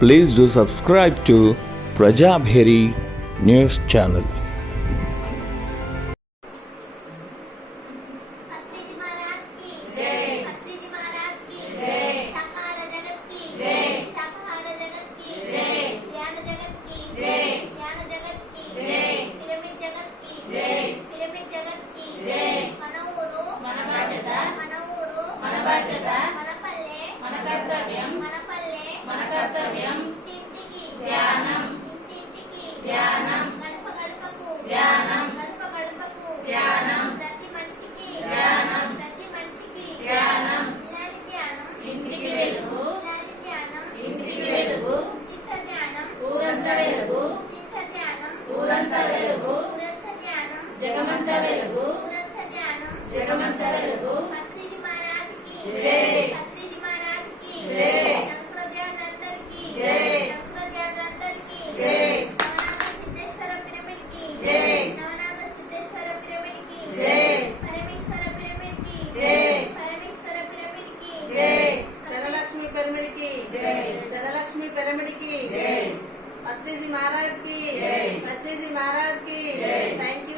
Please do subscribe to Prajabheri News Channel. अत्रेजी महाराज की जय। अत्रेजी महाराज की जय। शाकाहार जगत की जय। शाकाहार जगत की जय। ज्ञान जगत की जय। ज्ञान जगत की जय। पिरमिड जगत की जय। पिरमिड जगत की जय। మనవురు మన బాధ్యత మనవురు మన బాధ్యత మనపల్లె మన కర్తవ్యం మనపల్లె మన కర్తవ్యం ఇంటింటికి ధ్యానం ఇంటింటికి ధ్యానం గడప గడపకు ధ్యానం గడప గడపకు ధ్యానం ప్రతి మనిషికి ధ్యానం ప్రతి మనిషికి ధ్యానం ఇలాంటి ధ్యానం ఇంటికి వెలుగు ఇలాంటి ధ్యానం ఇంటికి వెలుగు ఇంత ధ్యానం ఊరంత వెలుగు ఇంత ధ్యానం ఊరంత వెలుగు ఊరంత ధ్యానం జగమంత వెలుగు ఊరంత ధ్యానం జగమంత వెలుగు అత్రేజీ మహారాజ్ కి జై। అత్రేజీ మహారాజ్ కి జై। డాక్టర్ ధ్యానందర్ కి జై। డాక్టర్ ధ్యానందర్ కి జై। నవనాథ సిద్ధేశ్వర పిరమిడ్ కి జై। నవనాథ సిద్ధేశ్వర పిరమిడ్ కి జై। పరమేశ్వర పిరమిడ్ కి జై। పరమేశ్వర పిరమిడ్ కి జై। ధనలక్ష్మి పిరమిడ్ కి జై। ధనలక్ష్మి పిరమిడ్ కి జై। అత్రేజీ మహారాజ్ కి జై। అత్రేజీ మహారాజ్ కి జై। థాంక్యూ।